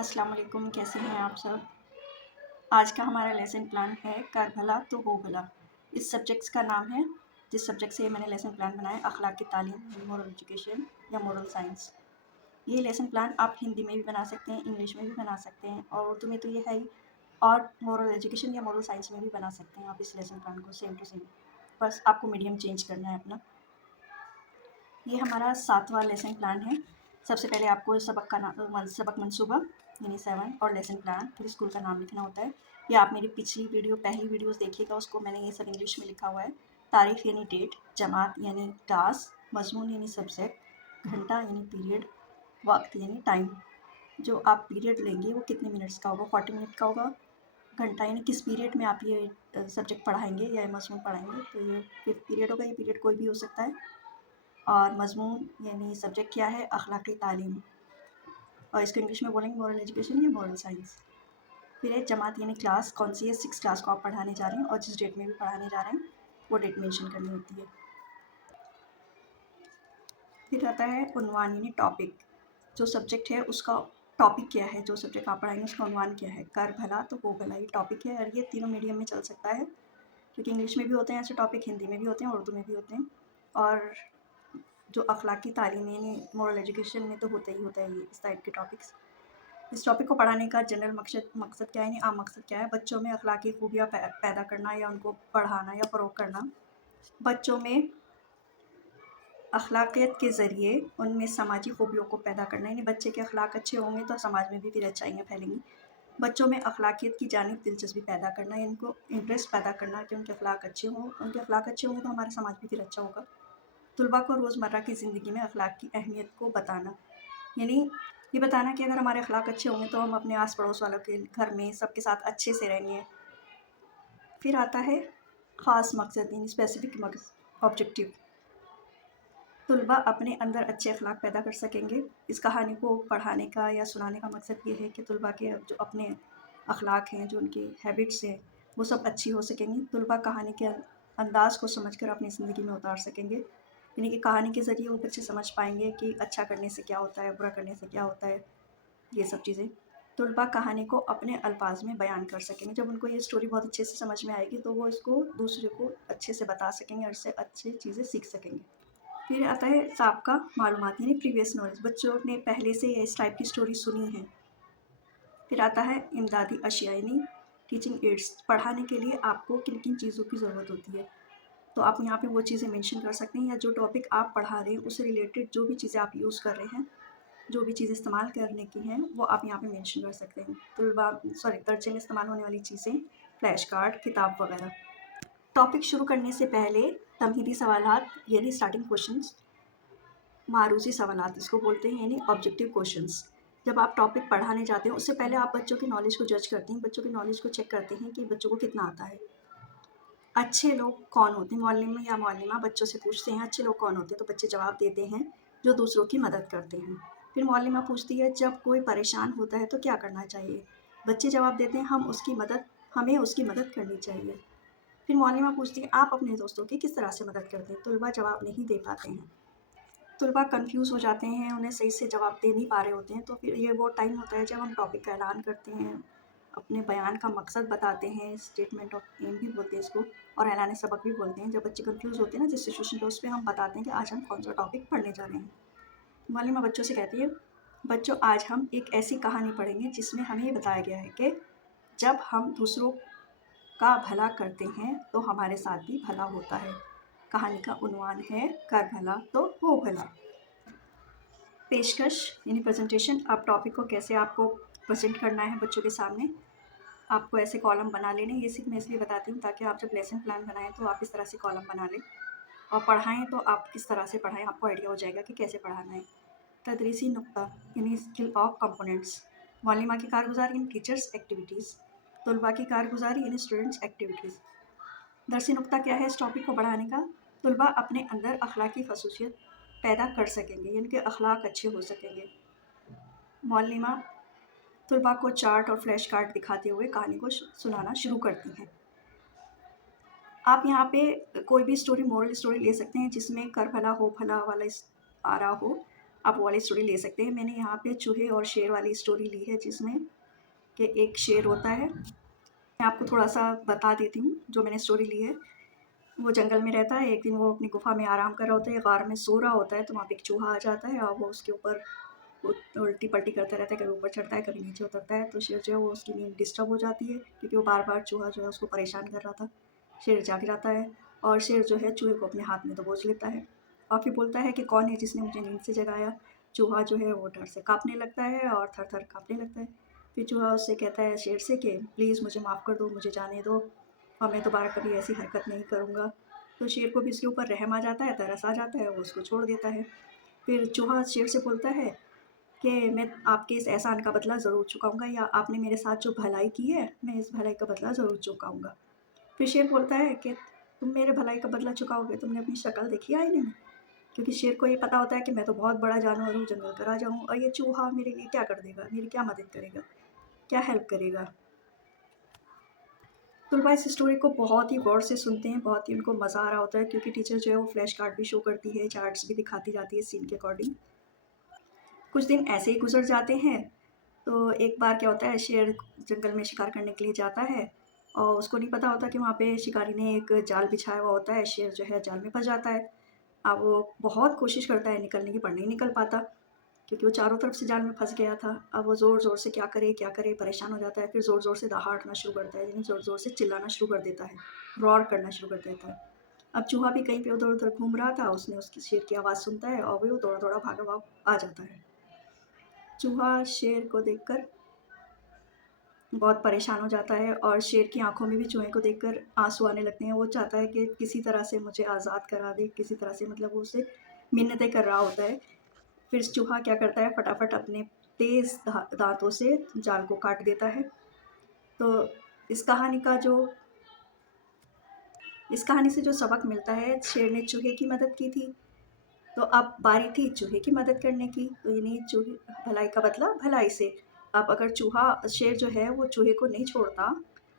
अस्सलाम वालेकुम, कैसे हैं आप सब। आज का हमारा लेसन प्लान है कर भला तो हो भला। इस सब्जेक्ट्स का नाम है, जिस सब्जेक्ट से मैंने लेसन प्लान बनाया, अखलाक की तालीम, मोरल एजुकेशन या मोरल साइंस। ये लेसन प्लान आप हिंदी में भी बना सकते हैं, इंग्लिश में भी बना सकते हैं और उर्दू में तो ये है ही। और मोरल एजुकेशन या मोरल साइंस में भी बना सकते हैं आप इस लेसन प्लान को सेम टू सेम। बस आपको मीडियम चेंज करना है अपना। ये हमारा 7वां लेसन प्लान है। सबसे पहले आपको सबक मंसूबा यानी 7 और लेसन प्लान फिर स्कूल का नाम लिखना होता है। ये आप मेरी पहली वीडियोस देखिएगा, उसको मैंने ये सब इंग्लिश में लिखा हुआ है। तारीख यानी डेट, जमात यानी क्लास, मजमून यानी सब्जेक्ट, घंटा यानी पीरियड, वक्त यानी टाइम। जो आप पीरियड लेंगे वो कितने मिनट्स का होगा, 40 मिनट का होगा। घंटा यानी किस पीरियड में आप ये सब्जेक्ट पढ़ाएंगे या मजमून पढ़ाएंगे, तो ये 5th पीरियड होगा। ये पीरियड कोई भी हो सकता है। और मजमून यानी सब्जेक्ट क्या है, अखलाकी तालीम, और इसको इंग्लिश में बोलेंगे मोरल एजुकेशन या मोरल साइंस। फिर है जमात यानी क्लास, कौन सी है, 6 क्लास को आप पढ़ाने जा रहे हैं और जिस डेट में भी पढ़ाने जा रहे हैं वो डेट मेंशन करनी होती है। फिर आता है उन्वान यानी टॉपिक, जो सब्जेक्ट है उसका टॉपिक क्या है, जो सब्जेक्ट आप पढ़ाएंगे उसका उन्वान क्या है। कर भला तो हो भला, ये टॉपिक है और ये तीनों मीडियम में चल सकता है, क्योंकि इंग्लिश में भी होते हैं ऐसे टॉपिक, हिंदी में भी होते हैं, उर्दू में भी होते हैं। और जो अखलाकी तालीम यानी मोरल एजुकेशन में तो होता ही होता है ये इस टाइप के टॉपिक्स। इस टॉपिक को पढ़ाने का जनरल मकसद क्या है, यानी आम मकसद क्या है, बच्चों में अखलाकी खूबियाँ पैदा करना या उनको पढ़ाना या फ़रोग़ करना। बच्चों में अखलाकियत के ज़रिए उनमें समाजी खूबियों को पैदा करना, यानी बच्चे के अखलाक अच्छे होंगे तो समाज में भी फिर अच्छाइयाँ फैलेंगी। बच्चों में अखलाकियत की जानिब दिलचस्पी पैदा करना, या इनको इंटरेस्ट पैदा करना कि उनके अखलाक अच्छे हों। उनके अखलाक अच्छे होंगे तो हमारा समाज भी फिर अच्छा होगा। तुलबा को रोज़मर्रा की ज़िंदगी में अखलाक की अहमियत को बताना, यानी ये बताना कि अगर हमारे अखलाक अच्छे होंगे तो हम अपने आस पड़ोस वालों के घर में सबके साथ अच्छे से रहेंगे। फिर आता है ख़ास मकसद यानी स्पेसिफिक ऑब्जेक्टिव। तुलबा अपने अंदर अच्छे अखलाक पैदा कर सकेंगे। इस कहानी को पढ़ाने का या सुनाने का मकसद ये है कि तुलबा के जो अपने अखलाक हैं, जो उनकी हैबिट्स हैं, वो सब अच्छी हो सकेंगी। तुलबा कहानी के अंदाज़ को समझकर अपनी ज़िंदगी में उतार सकेंगे, यानी कि कहानी के ज़रिए वो बच्चे समझ पाएंगे कि अच्छा करने से क्या होता है, बुरा करने से क्या होता है, ये सब चीज़ें। तुलबा कहानी को अपने अल्फाज में बयान कर सकेंगे। जब उनको ये स्टोरी बहुत अच्छे से समझ में आएगी तो वो इसको दूसरे को अच्छे से बता सकेंगे और इससे अच्छी चीज़ें सीख सकेंगे। फिर आता है साबका मालूमात यानी प्रीवियस नॉलेज, बच्चों ने पहले से इस टाइप की स्टोरी सुनी है। फिर आता है इमदादी अशिया यानी टीचिंग एड्स, पढ़ाने के लिए आपको किन किन चीज़ों की ज़रूरत होती है, तो आप यहाँ पे वो चीज़ें मेंशन कर सकते हैं, या जो टॉपिक आप पढ़ा रहे हैं उससे रिलेटेड जो भी चीज़ें आप यूज़ कर रहे हैं, जो भी चीज़ें इस्तेमाल करने की हैं वो आप यहाँ पे मेंशन कर सकते हैं। दर्जे में इस्तेमाल होने वाली चीज़ें, फ्लैश कार्ड, किताब वगैरह। टॉपिक शुरू करने से पहले तमहीदी सवालात यानी स्टार्टिंग क्वेश्चंस, मारूज़ी सवालात इसको बोलते हैं, यानी ऑब्जेक्टिव क्वेश्चंस। जब आप टॉपिक पढ़ाने जाते हैं उससे पहले आप बच्चों की नॉलेज को जज करते हैं, बच्चों की नॉलेज को चेक करते हैं कि बच्चों को कितना आता है। अच्छे लोग कौन होते हैं, मौलम या मौलमा बच्चों से पूछते हैं अच्छे लोग कौन होते हैं, तो बच्चे जवाब देते हैं जो दूसरों की मदद करते हैं। फिर मौलमा पूछती है जब कोई परेशान होता है तो क्या करना चाहिए, बच्चे जवाब देते हैं हमें उसकी मदद करनी चाहिए। फिर मौलमा पूछती है आप अपने दोस्तों की किस तरह से मदद करते हैं, तुलबा जवाब नहीं दे पाते हैं। तुलबा कन्फ्यूज़ हो जाते हैं, उन्हें सही से जवाब दे नहीं पा रहे होते हैं, तो फिर ये वो टाइम होता है जब हम टॉपिक का ऐलान करते हैं, अपने बयान का मकसद बताते हैं, स्टेटमेंट ऑफ एम भी बोलते हैं इसको, और ऐलान सबक भी बोलते हैं। जब बच्चे कन्फ्यूज़ होते हैं ना जिस सिचुएशन पे, उस पर हम बताते हैं कि आज हम कौन सा टॉपिक पढ़ने जा रहे हैं। मालिमा बच्चों से कहती है बच्चों आज हम एक ऐसी कहानी पढ़ेंगे जिसमें हमें ये बताया गया है कि जब हम दूसरों का भला करते हैं तो हमारे साथ भी भला होता है। कहानी का उन्वान है कर भला तो हो भला। पेशकश यानी प्रेजेंटेशन, आप टॉपिक को कैसे आपको प्रेजेंट करना है बच्चों के सामने, आपको ऐसे कॉलम बना लेने। ये सिर्फ मैं इसलिए बताती हूँ ताकि आप जब लेसन प्लान बनाएं तो आप इस तरह से कॉलम बना लें, और पढ़ाएं तो आप किस तरह से पढ़ाएं आपको आइडिया हो जाएगा कि कैसे पढ़ाना है। तदरीसी नुक्ता यानी स्किल ऑफ कंपोनेंट्स, मौलिमा की कारगुजारी इन टीचर्स एक्टिविटीज़, तुलबा की कारगुजारी इन स्टूडेंट्स एक्टिविटीज़। दरसी नुक्ता क्या है इस टॉपिक को बढ़ाने का, तुलबा अपने अंदर अखलाकी खसूसियत पैदा कर सकेंगे, यानी कि अखलाक अच्छे हो सकेंगे। मौलिमा तुलबा को चार्ट और फ्लैश कार्ड दिखाते हुए कहानी को सुनाना शुरू करती हैं। आप यहाँ पे कोई भी स्टोरी, मोरल स्टोरी ले सकते हैं जिसमें कर भला हो भला वाला आ रहा हो, आप वो वाली स्टोरी ले सकते हैं। मैंने यहाँ पे चूहे और शेर वाली स्टोरी ली है, जिसमें कि एक शेर होता है। मैं आपको थोड़ा-सा बता देती हूँ, जो मैंने स्टोरी ली है। वो जंगल में रहता है। एक दिन वो अपनी गुफ़ा में आराम कर रहा होता है, गार में सो रहा होता है, तो वहाँ पे एक चूहा आ जाता है और वो उसके ऊपर उल्टी-पल्टी करता रहता है, कभी ऊपर चढ़ता है, कभी नीचे उतरता है। तो शेर जो है वो उसकी नींद डिस्टर्ब हो जाती है, क्योंकि वो बार-बार चूहा जो है उसको परेशान कर रहा था। शेर जाग जाता है और शेर जो है चूहे को अपने हाथ में दबोच लेता है और फिर बोलता है कि कौन है जिसने मुझे नींद से जगाया। चूहा जो है वो डर से काँपने लगता है और थर-थर काँपने लगता है। फिर चूहा उससे कहता है शेर से कि प्लीज़ मुझे माफ़ कर दो, मुझे जाने दो और मैं दोबारा कभी ऐसी हरकत नहीं करूँगा। तो शेर को भी उसके ऊपर रहम आ जाता है, तरस आ जाता है, वो उसको छोड़ देता है। फिर चूहा शेर से बोलता है कि मैं आपके इस एहसान का बदला ज़रूर चुकाऊँगा, या आपने मेरे साथ जो भलाई की है, मैं इस भलाई का बदला ज़रूर चुकाऊँगा। फिर शेर बोलता है कि तुम मेरे भलाई का बदला चुकाओगे? तुमने अपनी शक्ल देखी है आईने में? क्योंकि शेर को ये पता होता है कि मैं तो बहुत बड़ा जानवर हूँ, जंगल का राजा हूँ, और ये चूहा मेरे लिए क्या कर देगा? मेरी क्या मदद करेगा? क्या हेल्प करेगा? तलबा इस स्टोरी को बहुत ही गौर से सुनते हैं, बहुत ही उनको मज़ा आ रहा होता है, क्योंकि टीचर जो है वो फ्लैश कार्ड भी शो करती है, चार्ट्स भी दिखाती जाती है सीन के अकॉर्डिंग। कुछ दिन ऐसे ही गुजर जाते हैं। तो एक बार क्या होता है, शेर जंगल में शिकार करने के लिए जाता है और उसको नहीं पता होता कि वहाँ पे शिकारी ने एक जाल बिछाया हुआ होता है। शेर जो है जाल में फँस जाता है। अब वो बहुत कोशिश करता है निकलने की, पर नहीं निकल पाता, क्योंकि वो चारों तरफ से जाल में फँस गया था। अब वो ज़ोर-ज़ोर से क्या करे, परेशान हो जाता है। फिर ज़ोर-ज़ोर से दहाड़ना शुरू करता है, यानी ज़ोर-ज़ोर से चिल्लाना शुरू कर देता है, रॉर करना शुरू कर देता है। अब चूहा भी कहीं पे उधर-उधर घूम रहा था, उसने उसकी शेर की आवाज़ सुनता है और वो दौड़ा-दौड़ा भागा हुआ आ जाता है। चूहा शेर को देखकर बहुत परेशान हो जाता है और शेर की आँखों में भी चूहे को देखकर आँसू आने लगते हैं। वो चाहता है कि किसी तरह से मुझे आज़ाद करा दे, किसी तरह से, मतलब वो उससे मिन्नतें कर रहा होता है। फिर चूहा क्या करता है, फटाफट अपने तेज़ दाँतों से जाल को काट देता है। तो इस कहानी का जो इस कहानी से जो सबक मिलता है, शेर ने चूहे की मदद की थी, तो अब बारी थी चूहे की मदद करने की। तो यानी चूहे, भलाई का बदला भलाई से। अब अगर शेर जो है वो चूहे को नहीं छोड़ता,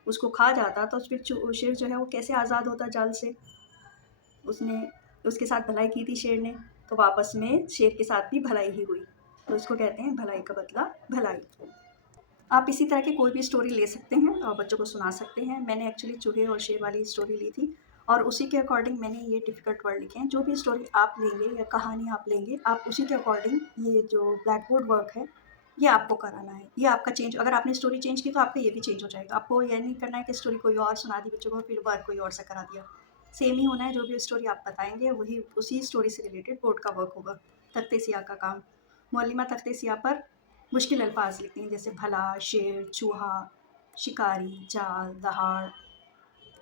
उसको खा जाता, तो फिर शेर जो है वो कैसे आज़ाद होता जाल से। उसने उसके साथ भलाई की थी शेर ने, तो वापस में शेर के साथ भी भलाई ही हुई। तो इसको कहते हैं भलाई का बदला भलाई। आप इसी तरह की कोई भी स्टोरी ले सकते हैं और बच्चों को सुना सकते हैं। मैंने एक्चुअली चूहे और शेर वाली स्टोरी ली थी और उसी के अकॉर्डिंग मैंने ये डिफ़िकल्ट वर्ड लिखे हैं। जो भी स्टोरी आप लेंगे या कहानी आप लेंगे, आप उसी के अकॉर्डिंग ये जो ब्लैक बोर्ड वर्क है, ये आपको कराना है। ये आपका चेंज, अगर आपने स्टोरी चेंज की तो आपका ये भी चेंज हो जाएगा। आपको ये नहीं करना है कि स्टोरी कोई और सुना दी बच्चों को, फिर वर्क कोई और सा करा दिया। सेम ही होना है, जो भी स्टोरी आप बताएँगे वही उसी स्टोरी से रिलेटेड बोर्ड का वर्क होगा। तख्ते सियाह का काम। मुअल्लिमा तख्ते सियाह पर मुश्किल अल्फाज लिखती हैं, जैसे भला, शेर, चूहा, शिकारी, जाल, दहाड़,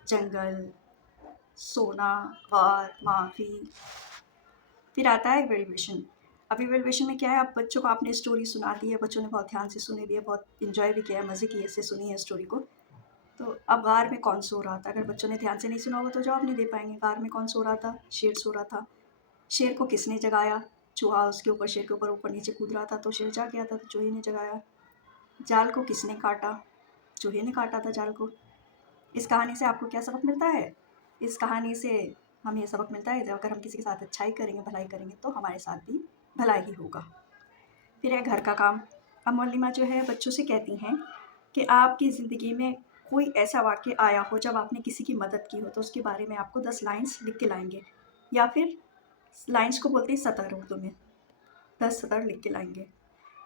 जंगल, सोना, वार, माफ़ी। फिर आता है इवैल्यूएशन। अब इवैल्यूएशन में क्या है, अब बच्चों को आपने स्टोरी सुना दी है, बच्चों ने बहुत ध्यान से सुनी भी है, बहुत इन्जॉय भी किया है, मज़े किए से सुनी है स्टोरी को। तो अब गार में कौन सो रहा था? अगर बच्चों ने ध्यान से नहीं सुना होगा तो जवाब नहीं दे पाएँगे। गार में कौन सो रहा था? शेर सो रहा था। शेर को किसने जगाया? चूहा उसके ऊपर, शेर के ऊपर नीचे कूद रहा था, तो शेर जाग गया था, तो चूहे ने जगाया। जाल को किसने काटा? चूहे ने काटा था जाल को। इस कहानी से आपको क्या सबक मिलता है? इस कहानी से हमें ये सबक मिलता है, अगर हम किसी के साथ अच्छाई करेंगे, भलाई करेंगे, तो हमारे साथ भी भलाई ही होगा। फिर है घर का काम। अब मुअल्लिमा जो है बच्चों से कहती हैं कि आपकी ज़िंदगी में कोई ऐसा वाक़या आया हो जब आपने किसी की मदद की हो, तो उसके बारे में आपको 10 लाइन्स लिख के लाएँगे, या फिर लाइन्स को बोलते हैं सतर उर्दू में, 10 सतर लिख के लाएँगे।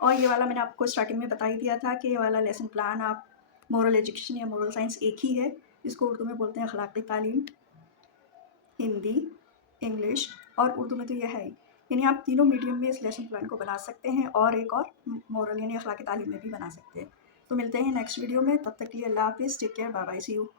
और ये वाला मैंने आपको स्टार्टिंग में बता ही दिया था कि ये वाला लेसन प्लान, आप मोरल एजुकेशन या मोरल साइंस एक ही है। इसको उर्दू में बोलते हैं अखलाकी तालीम, हिंदी, इंग्लिश और उर्दू में तो ये है ही। यानी आप तीनों मीडियम में इस लेसन प्लान को बना सकते हैं और एक और मोरल यानी अखलाकी तालीम में भी बना सकते हैं। तो मिलते हैं नेक्स्ट वीडियो में, तब तक के लिए अल्लाह हाफ़िज़, take care, bye bye, see you.